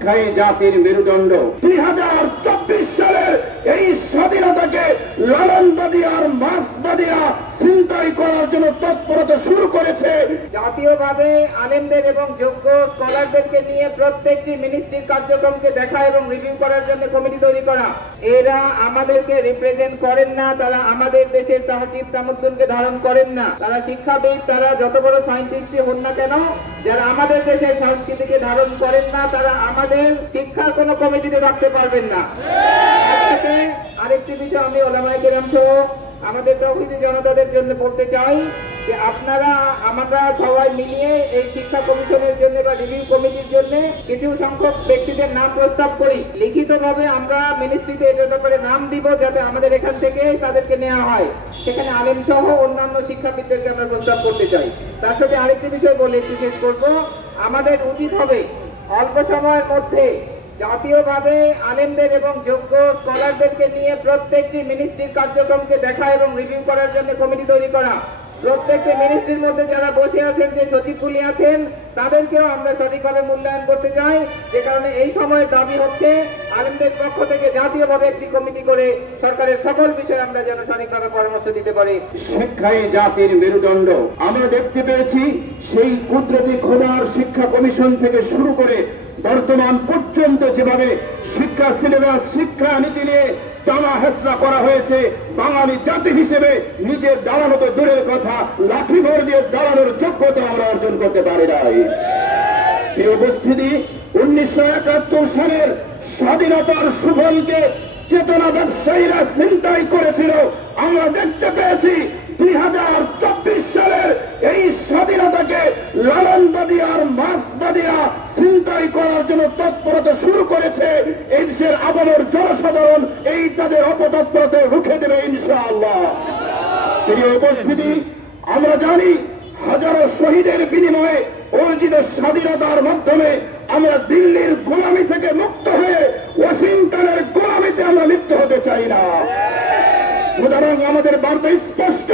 শিক্ষাই জাতির মেরুদণ্ড। 2024 সালের এই স্বাধীনতাকে লালনবাদী আর মার্ক্সবাদীরা ছিনতাই করার জন্য তৎপরতা শুরু করেছে। জাতীয়ভাবে আলেমদের এবং যোগ্য স্কলারদেরকে নিয়ে প্রত্যেকটি মিনিস্ট্রির কার্যক্রমকে দেখা এবং রিভিউ করার জন্য কমিটি তৈরি করা। এরা আমাদেরকে রিপ্রেজেন্ট করেন না, তারা আমাদের দেশের তাহজিব তামাদ্দুনকে ধারণ করেন না। তারা শিক্ষাবিদ, তারা যত বড় সায়েন্টিস্টই হন না কেন, যারা আমাদের দেশের সংস্কৃতিকে ধারণ করেন না, তারা আমাদের শিক্ষার কোনো কমিটিতে রাখতে পারবেন না। আরেকটি বিষয় আমি ওলামায়ে কেরাম সহ আমাদের তৌহিদি জনতাদের জন্য বলতে চাই যে আমরা সবাই মিলিয়ে এই শিক্ষা কমিশনের জন্য বা রিভিউ কমিটির জন্য কিছু সংখ্যক ব্যক্তিদের নাম প্রস্তাব করি। লিখিতভাবে আমরা মিনিস্ট্রিতে এটার ব্যাপারে নাম দিব, যাতে আমাদের এখান থেকে তাদেরকে নেওয়া হয়। সেখানে আলেম সহ অন্যান্য শিক্ষাবিদদেরকে আমরা প্রস্তাব করতে চাই। তার সাথে আরেকটি বিষয় বলে একটু শেষ করবো। আমাদের উচিত হবে অল্প সময়ের মধ্যে জাতীয়ভাবে আলেমদের এবং যোগ্য স্কলারদেরকে নিয়ে প্রত্যেকটি মিনিস্ট্রির কার্যক্রমকে দেখা এবং রিভিউ করার জন্য কমিটি তৈরি করা। প্রত্যেকটি মিনিস্ট্রির মধ্যে যারা বসে আছেন, যে সচিবগুলি আছেন, তাদেরকেও আমরা সঠিকভাবে মূল্যায়ন করতে চাই। যে কারণে এই সময় দাবি হচ্ছে আলেমদের পক্ষ থেকে জাতীয়ভাবে একটি কমিটি করে সরকারের সকল বিষয়ে আমরা যেন সঠিকভাবে পরামর্শ দিতে পারি। শিক্ষাই জাতির মেরুদণ্ড। আমরা দেখতে পেয়েছি সেই কুদরতি খোদার শিক্ষা কমিশন থেকে শুরু করে বর্তমান পর্যন্ত যেভাবে শিক্ষা সিলেবাস, শিক্ষা নীতি নিয়ে টানা হেঁচড়া করা হয়েছে, বাঙালি জাতি হিসেবে নিজের দাঁড়ানো তো দূরের কথা, লাঠি ভর দিয়ে দাঁড়ানোর যোগ্যতা আমরা অর্জন করতে পারি নাই। এই উপস্থিতি 1971 সালের স্বাধীনতার সুফলকে চেতনা ব্যবসায়ীরা ছিনতাই করেছিল। আমরা দেখতে পেয়েছি 2024 সালের এই স্বাধীনতাকে লালনবাদী আর মার্ক্সবাদীরা ছিনতাই করার জন্য তৎপরতা শুরু করেছে। এই দেশের আপামর জনসাধারণ এই তাদের অপতৎপরতা রুখে দেবে ইনশাআল্লাহ। এই উপস্থিতি আমরা জানি হাজারো শহীদের বিনিময়ে অর্জিত স্বাধীনতার মাধ্যমে আমরা দিল্লির গোলামি থেকে মুক্ত হয়ে ওয়াশিংটনের গোলামিতে আমরা লিপ্ত হতে চাই না। সুতরাং আমাদের বার্তা স্পষ্ট,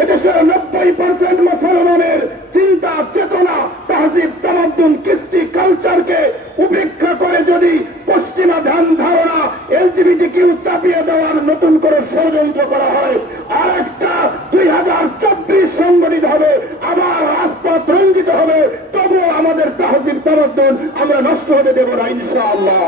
এদেশের 90% মুসলমানের চিন্তা, চেতনা, তাহজিব, তামাদ্দুন, কৃষ্টি, কালচারকে উপেক্ষা করে যদি পশ্চিমা ধ্যান ধারণা, এলজিবিটিকিউ চাপিয়ে দেওয়ার নতুন করে ষড়যন্ত্র করা হয়, আর একটা 2024 সংগঠিত হবে, আবার রাজপথ রঞ্জিত হবে, তবুও আমাদের তাহজিব তামাদ্দুন আমরা নষ্ট হতে দেব না ইনশাআল্লাহ।